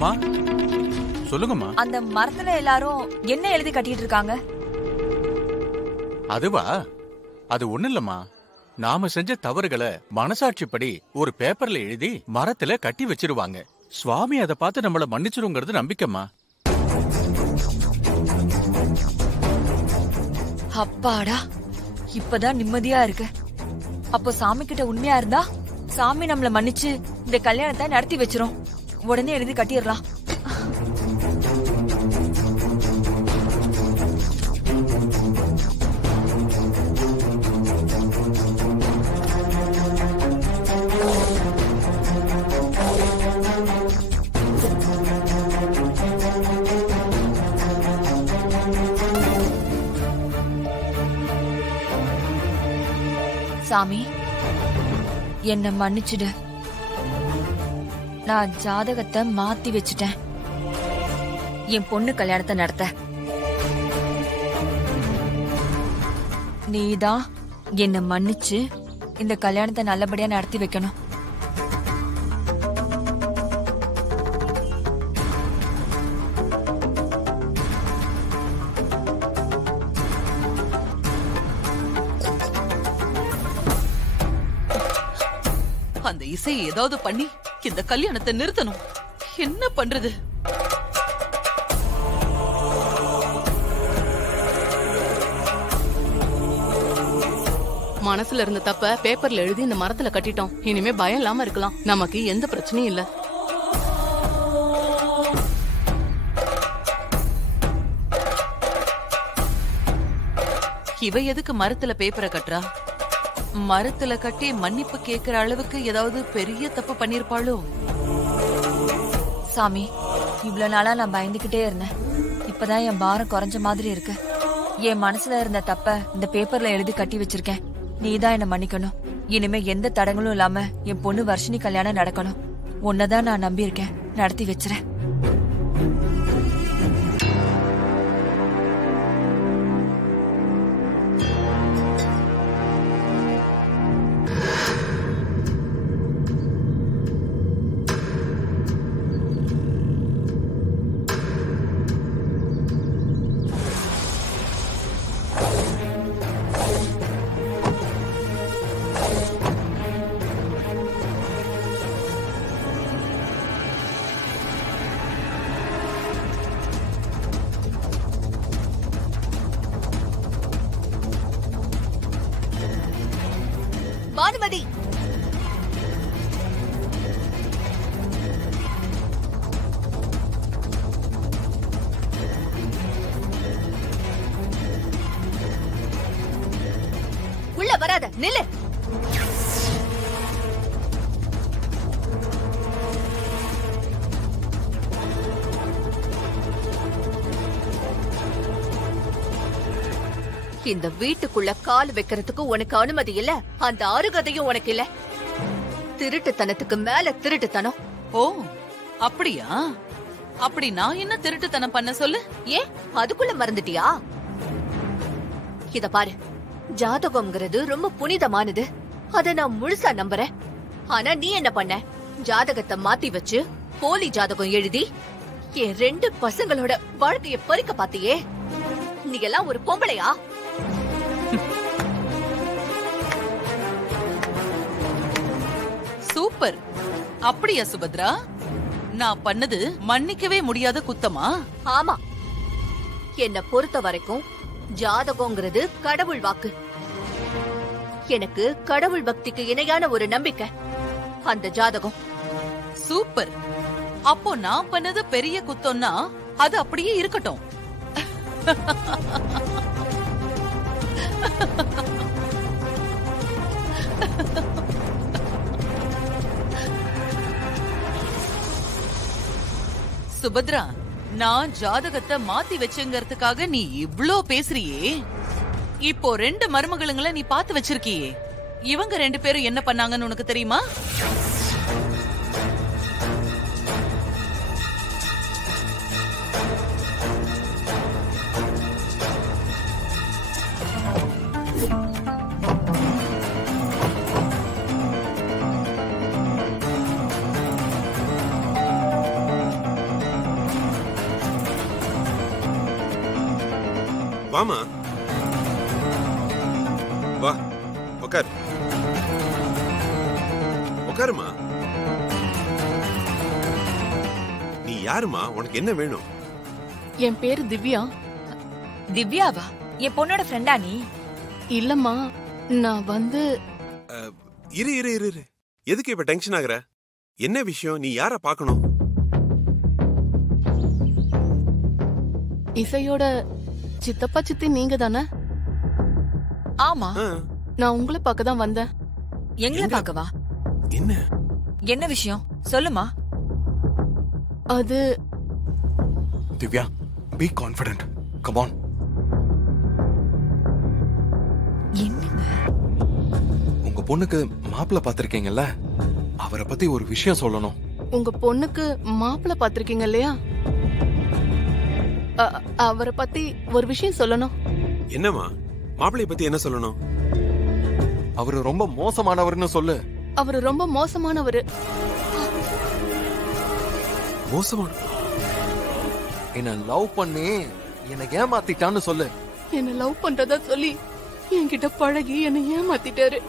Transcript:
அம்மா சொல்லுங்கம்மா. அந்த மரத்துல எல்லாரும் என்ன எழுதி கட்டிட்டு இருக்காங்க? அதுவா? அது ஒண்ணு இல்லம்மா. நாம செஞ்ச தவறுகளை மனசாட்சிப்படி ஒரு பேப்பர்ல எழுதி மரத்துல கட்டி வச்சிருவாங்க. சுவாமி அதை பார்த்து நம்மள மன்னிச்சிருங்கிறது நம்பிக்கைம்மா. அப்பாடா, இப்பதான் நிம்மதியா இருக்கு. அப்போ சாமி கிட்ட உண்மையா இருந்தா சாமி நம்மள மன்னிச்சு இந்த கல்யாணத்தை நடத்தி வச்சிரும். உடனே எழுதி கட்டிடலாம். சாமி, என்ன மன்னிச்சுடு. நான் ஜாதகத்தை மாத்தி வச்சுட்டேன் என் பொண்ணு கல்யாணத்தை நடத்த. நீதான் என்ன மன்னிச்சு இந்த கல்யாணத்தை நல்லபடியா நடத்தி வைக்கணும். அந்த இசையை ஏதாவது பண்ணி இந்த கல்யாணத்தை நிறுத்தணும். என்ன பண்றது? மனசுல இருந்த தப்ப பேப்பர்ல எழுதி இந்த மரத்துல கட்டிட்டோம். இனிமே பயம் இல்லாம இருக்கலாம். நமக்கு எந்த பிரச்சனையும் இல்ல. இவ எதுக்கு மரத்துல பேப்பரை கட்டுறா? மரத்துல கட்டி மன்னிப்பு கேக்குற அளவுக்கு ஏதாவது பெரிய தப்பு பண்ணிருப்பாளோ? சாமி, இவ்வளவு நாளா நான் பயந்துகிட்டே இருந்தேன். இப்பதான் என் பாரம் குறைஞ்ச மாதிரி இருக்கு. என் மனசுல இருந்த தப்ப இந்த பேப்பர்ல எழுதி கட்டி வச்சிருக்கேன். நீதான் என்ன மன்னிக்கணும். இனிமே எந்த தடங்களும் இல்லாம என் பொண்ணு வர்ஷினி கல்யாணம் நடக்கணும். உன்னதான் நான் நம்பி இருக்கேன். நடத்தி வச்சிரேன். பானுமதி, உள்ள வராத, நில்லு. இந்த வீட்டுக்குள்ள கால் வைக்கிறதுக்கு உனக்கு அனுமதி இல்ல. அந்த அருகதையும் உனக்கு இல்ல. திருட்டுத்தனத்துக்கு மேல திருட்டுத்தனம். ஓ, அப்படியா? அப்படி நான் என்ன திருட்டுத்தனம் பண்ண சொல்லு? ஏன் அதுக்குள்ள மறந்துட்டியா? இத பாரு, ஜாதகம்ங்கிறது ரொம்ப புனிதமானது. அத நான் முழுசா நம்புறேன். ஆனா நீ என்ன பண்ண? ஜாதகத்தை மாத்தி வச்சு போலி ஜாதகம் எழுதி என் 2 பசங்களோட வாழ்க்கைய பறிக்க பாத்தியே. நீ எல்லாம் ஒரு பொம்பளையா? சூப்பர். அப்படியா சுபத்ரா? நான் பண்ணது மன்னிக்கவே முடியாத குத்தமா? ஆமா. என்ன பொறுத்த வரைக்கும் ஜாதகம்ங்கிறது கடவுள் வாக்கு. எனக்கு கடவுள் பக்திக்கு இணையான ஒரு நம்பிக்கை அந்த ஜாதகம். சூப்பர். அப்போ நான் பண்ணது பெரிய குத்தம்னா அது அப்படியே இருக்கட்டும். சுபத்ரா, நான் ஜாதகத்தை மாத்தி வச்சுங்கிறதுக்காக நீ இவ்ளோ பேசுறியே. இப்போ 2 மருமகளுங்களை நீ பாத்து வச்சிருக்கியே. இவங்க 2 பேரும் என்ன பண்ணாங்கன்னு உனக்கு தெரியுமா? வாமா, வா உட்கார். உட்காருமா. நீ யாருமா? உனக்கு என்ன வேணும்? என் பேரு திவ்யா. திவ்யாவா? என் பொண்ணோட ஃப்ரெண்டா நீ? இல்லம்மா, நான் வந்து இரு இரு இரு இரு. எதுக்கு இப்ப டென்ஷன் ஆகுற? என்ன விஷயம்? நீ யார பாக்கணும்? இசையோட சித்தப்பா சித்தி நீங்க தானே? ஆமா. நான் உங்களை பார்க்க தான் வந்தேன். எங்களை பார்க்கவா? என்ன என்ன விஷயம் சொல்லுமா. அது Divya, be confident. Come on. என்னங்க? உங்க பொண்ணுக்கு மாப்பிள்ளை பார்த்திருக்கீங்கல்ல, அவரை பத்தி ஒரு விஷயம் சொல்லணும். உங்க பொண்ணுக்கு மாப்பிள்ளை பார்த்திருக்கீங்க இல்லையா? அவரை பத்தி ஒரு விஷயம் சொல்லணும். என்னமா? மாப்பிள்ளைய பத்தி என்ன சொல்லணும்? அவரு ரொம்ப மோசமானவர்னு சொல்லு. அவரு ரொம்ப மோசமானவரு. மோசமான? என்ன லவ் பண்ணி என்ன ஏமாத்திட்டான்னு சொல்லு. என்ன லவ் பண்றதா சொல்லி என்கிட்ட பழகி என்ன ஏமாத்திட்டாரு.